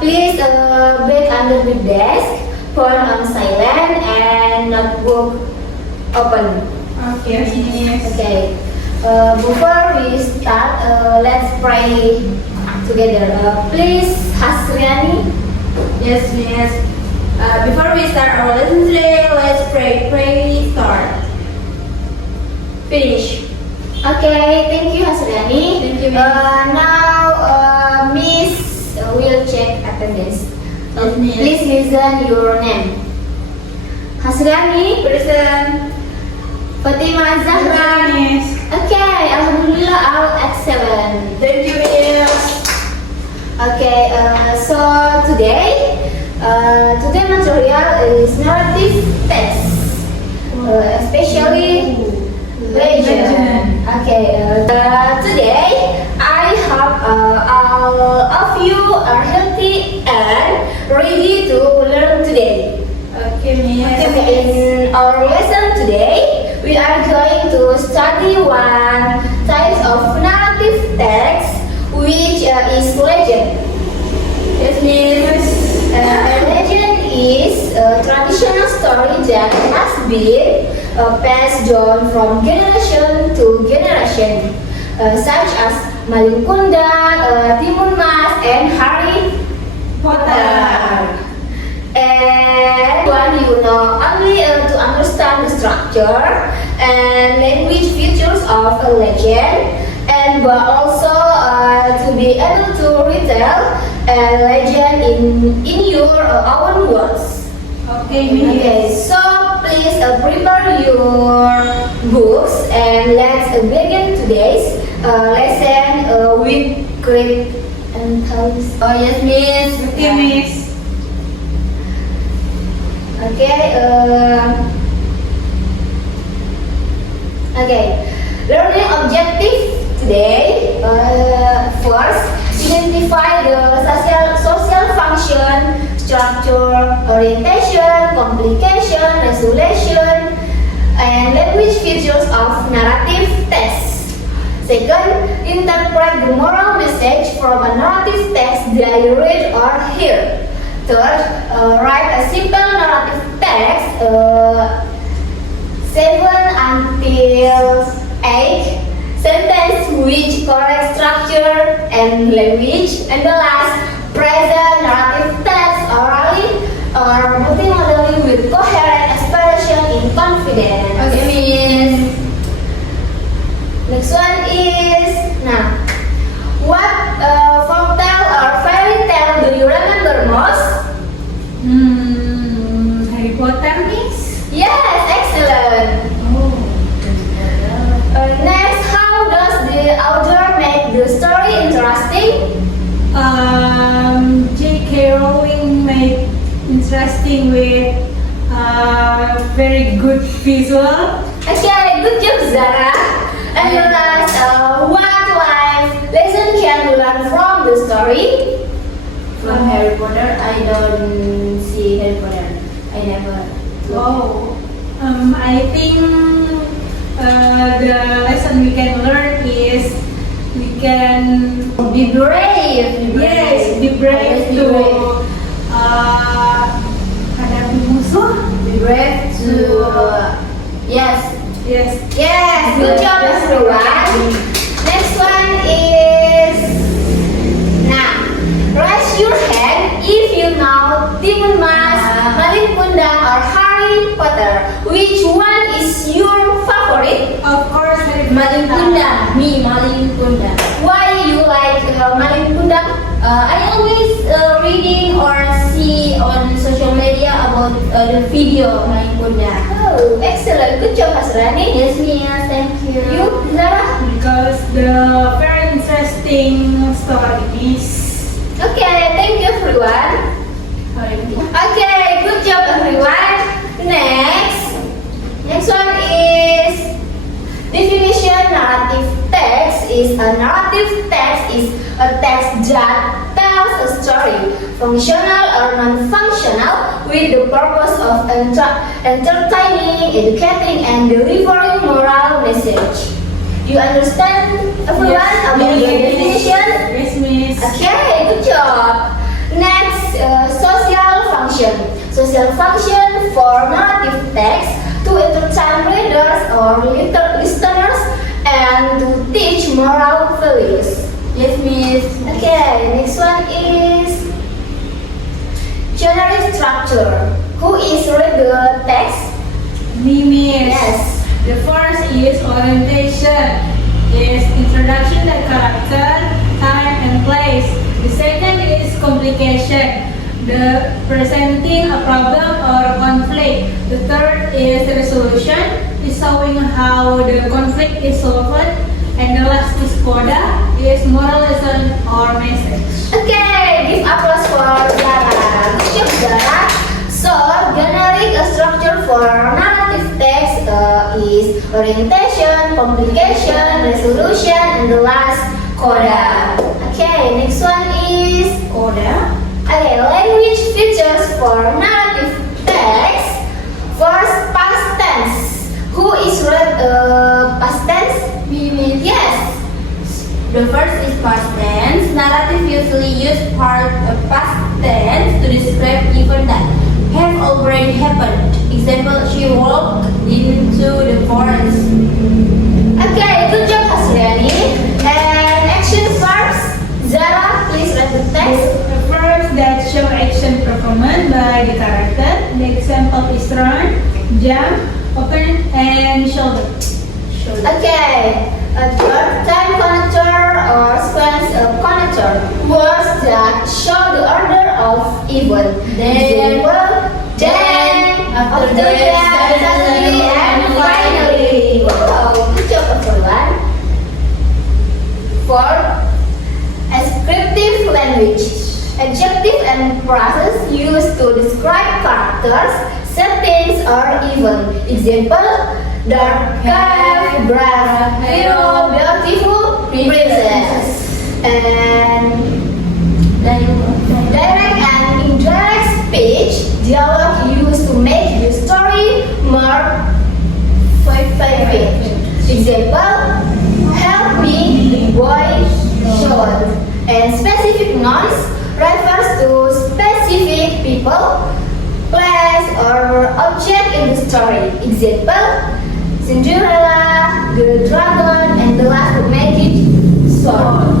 Please back under the desk, phone on silent, and notebook open. Okay, Miss. Okay. Before we start, let's pray together. Please, Hasriani. Yes, Miss. Before we start our lesson today, let's pray. Pray, start. Finish. Okay, thank you, Hasriani. Thank you, Miss. Now, Miss will check attendance. Yes, Miss. Please listen your name. Hasriani, Present. Fatima Zahra. Miss. Okay, Alhamdulillah, all excellent. Thank you, Miss. Okay, so today material is narrative text, especially legend. Okay, today I hope all of you are healthy and ready to learn today. Okay, Miss. Okay, in our lesson today, we are going to study one type of narrative text, which is legend. Yes, Miss. A legend is a traditional story that has been passed down from generation to generation, such as Malin Kundang, Timun Mas, and Harry Potter. And when you know only to understand the structure and language features of a legend, and but also to be able to retell a legend in your own words. Okay, Miss. Okay, so please prepare your books and let's begin today's lesson with great enthusiasm. Oh, yes, Miss. Okay, Miss. Okay, learning objective today. First, identify the social function, structure, orientation, complication, resolution, and language features of narrative text. Second, interpret the moral message from a narrative text that you read or hear. Third, write a simple narrative text, 7 until 8 sentence which correct structure and language. And the last, present narrative text orally or multimodally with coherent expression in confidence. Okay, Miss. Next one is, what folktale or fairy tale do you remember most? Harry Potter, Miss. Yes, excellent. Oh. Next, how does the author make the story interesting? J.K. Rowling made interesting with very good visual. Okay, good job, Zara. And the last, what life lesson can we learn from the story? From Harry Potter, I don't see Harry Potter. I never. Oh, I think the lesson we can learn is we can Be brave. yes, be brave Always be to brave. hadapi musuh. Be brave to yes. Yes. Yes, good job everyone. Next one is, raise your hand if you know Timun Mas, Malin Kundang, or Harry Potter. Which one is your favorite? Of course, Harry Malin Potter. Kundang. Me, Malin Kundang. Why you like Malin Kundang? I always reading or see on social media about the video Malin Kundang. Oh, excellent. Good job, Hasrani. Yes, Mia, thank you. You, Zara? Because the very interesting story is. Okay, thank you everyone. Okay, good job everyone. Next one is definition. Narrative text is a text that tells a story, functional or non-functional, with the purpose of entertaining, educating, and delivering moral message. You understand everyone about the definition? Yes, Miss. Okay, good job. Next crucial function for narrative text to entertain readers or listeners and to teach moral values. Yes, Miss. Okay, next one is generic structure. Who is read the text? Me, Miss. Yes. The first is orientation. Is introduction to character, time, and place. The second is complication. The presenting a problem or conflict. The third is resolution, is showing how the conflict is solved. And the last is coda, is moral lesson or message. Okay, give applause for Zara. Good job, Zara. So, generic structure for narrative text is orientation, complication, resolution, and the last coda. Okay, next one is Coda. okay, language features for narrative text. First, past tense. Who is read past tense? Me, Miss. Yes. The first is past tense. Narrative usually use part of past tense to describe event that have already happened. Example, she walked into the forest. Okay, good job, Hasriani. And action verbs. Zara, please read the text. The first that show action performed by the character. The example is run, jump, open, and shoulder. Okay, a verb time connector or sequence connector. Words that show the order of event. Example, then, after that, suddenly, and finally. Wow, good job everyone. Fourth, descriptive language. Adjective and phrases used to describe characters, settings, or event. Example, dark cave, brave hero, beautiful princess. And direct and indirect speech, dialogue used to make the story more vivid. Example, help me, the boy showed. And specific nouns refers to specific people, place, or object in the story. Example, Cinderella, the dragon, and the last magic sword.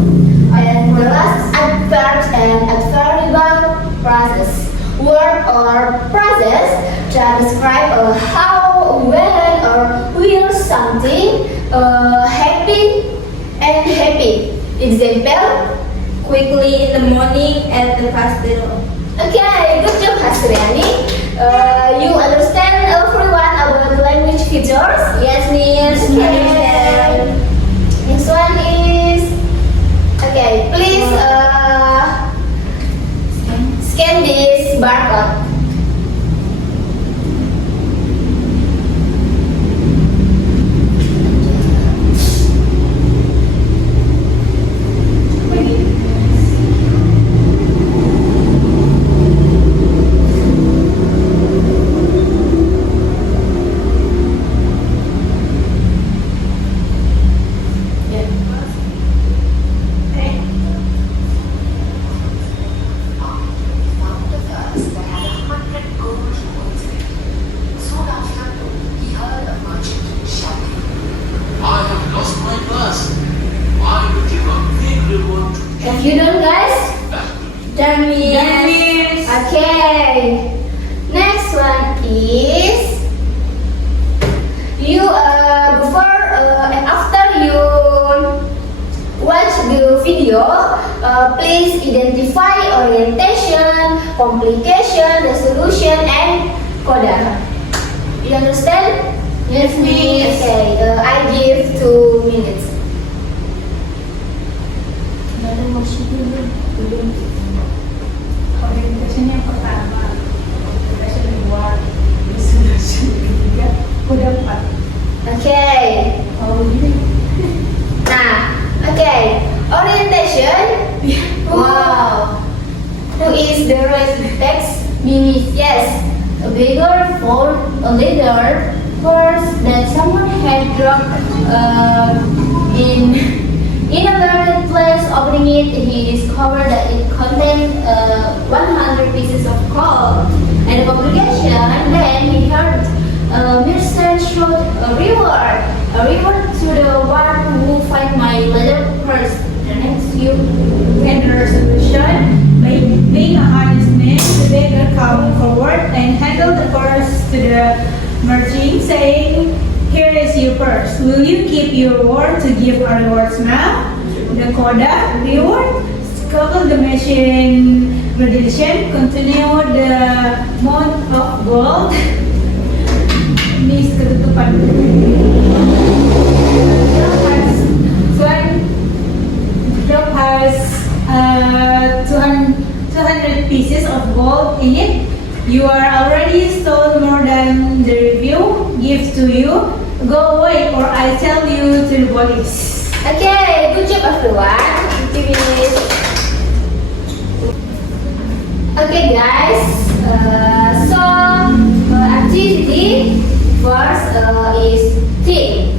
And the last adverbs and adverbial phrases. Word or phrases that describe how, when, or will something happy and happy. Example, Quickly in the morning at the hospital. okay, good job, Hasriani. You understand everyone about the language features? Yes, Miss. Okay. Next one is okay. Please scan this barcode. Have you done, guys? Done, Miss. Done, Miss. Okay. Next one is you before and after you watch the video, please identify orientation, complication, resolution, and coda. You understand? Yes, Miss. Okay. I give 2 minutes. Orientation yang pertama, orientation kedua, resolution ketiga, udah 4. Okay. Oh gini. Nah, okay. Orientation. Wow. Who is the right text? Miss. Yes. A beggar found a leather purse that someone had dropped in a guarded place. Opening it, he discovered that it contained 100 pieces of coal. And the complication saying, here is your purse. Will you keep your word to give our rewards now? The Kodak reward, couple the machine meditation, continue the amount of gold. Miss ketutupan. Drop has 200 pieces of gold in it. You are already stole more than the review gives to you. Go away or I tell you to the police. Okay, good job everyone. 50 minutes. Okay guys, so activity first is thing.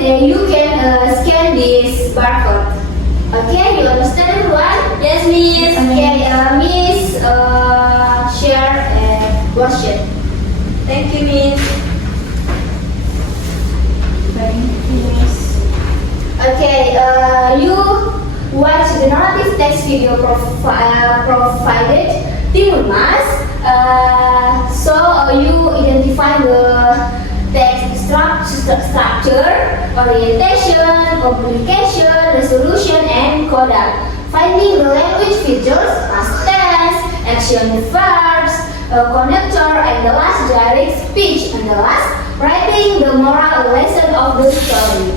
You can scan this barcode. Okay, you understand everyone? Yes, Miss. Okay, Miss share a question. Thank you, Miss. Thank you, Miss. Okay, you watch the narrative text video provided Timur Mas. So you identify the text structure, orientation, communication, resolution, and conduct. Finding the language features, past tense, action verbs, connector, and the last direct speech, and the last writing the moral lesson of the story.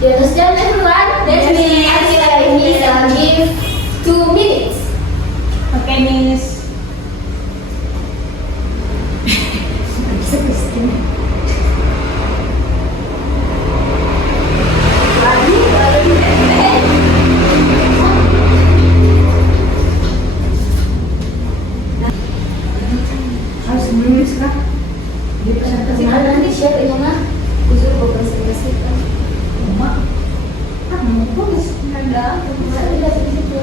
You understand everyone? Yes, Miss. Okay, Miss, give 2 minutes. Okay, Miss. Harus menulis kah? Nanti share ini mah, usul presentasikan. Mak, ah mau tulis Ada, ada di situ.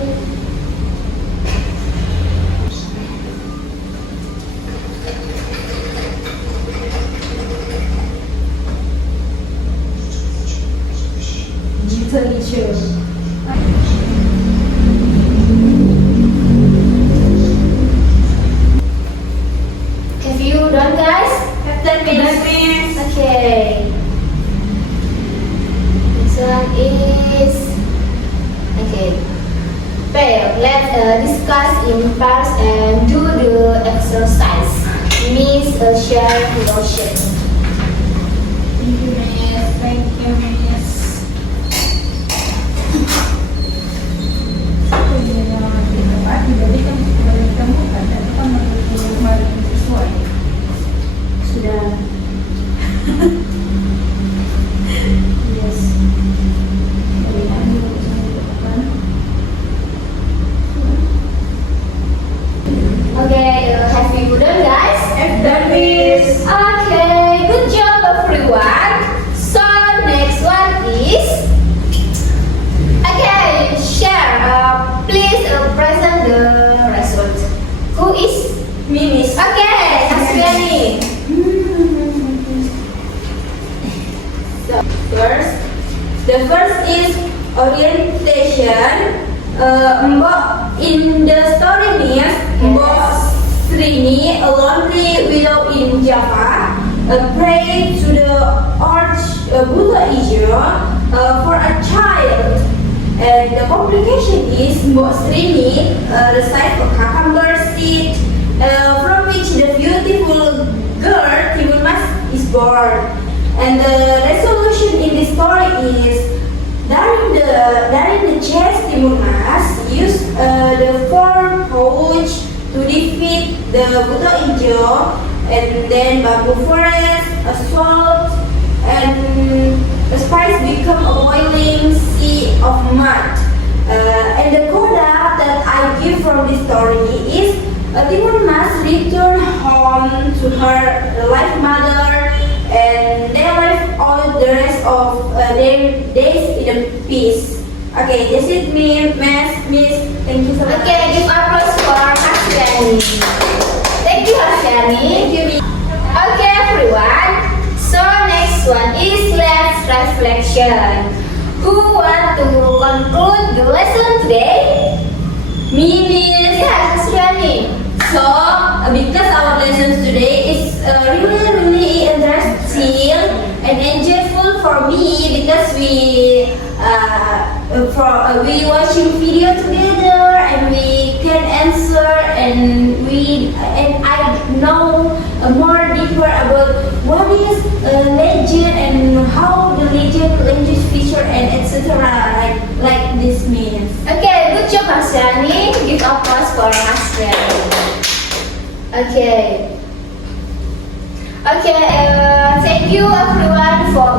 literature. Have you done, guys? Have 10 minutes. Okay. This one is okay. Pair. Let's discuss in pairs and do the exercise. Miss share your share. Thank you, Miss. Thank you, Miss. Jadi kan bagi kamu kan itu kan menurut sesuai. Sudah. Yes. Okay, have you done, guys? Have done, Miss. Okay, good job, everyone. So next one is okay. Share. Please present the result. Who is? Me, Miss. Okay, Asfiani. So The first is orientation. Mbok in the story means Mbok Srini, a lonely widow in Java, prayed to the arch Buddha for a child. And the complication is Mbok Srini recites a cucumber seed from which the beautiful girl Timumas is born. And the resolution in this story is during the chess Timumas used the form pouch to defeat the Buto Ijo, and then bamboo forest, a salt, and the spice become a boiling sea of mud. And the coda that I give from this story is Timumas return home to her life mother, and they live all the rest of their days in peace. Okay, that's it, Miss. Thank you so much. okay, give applause for Asfiani. Thank you, Asfiani. Thank you, Miss. Okay, everyone. So next one is let's reflection. Who want to conclude the lesson today? Me, Miss. Yes, Asfiani. So, because our lesson today is really we watching video together and we can answer and I know more deeper about what is legend and how the legend language feature and etc. Like this means. Okay, good job Hasrani. Give applause for Hasrani. Okay. Okay, thank you everyone for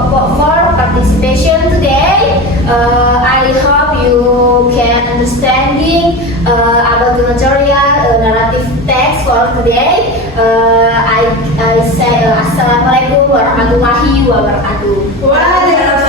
participation today. I hope you can understanding about the tutorial narrative text for today. I say Assalamualaikum warahmatullahi wabarakatuh. Waalaikumsalam.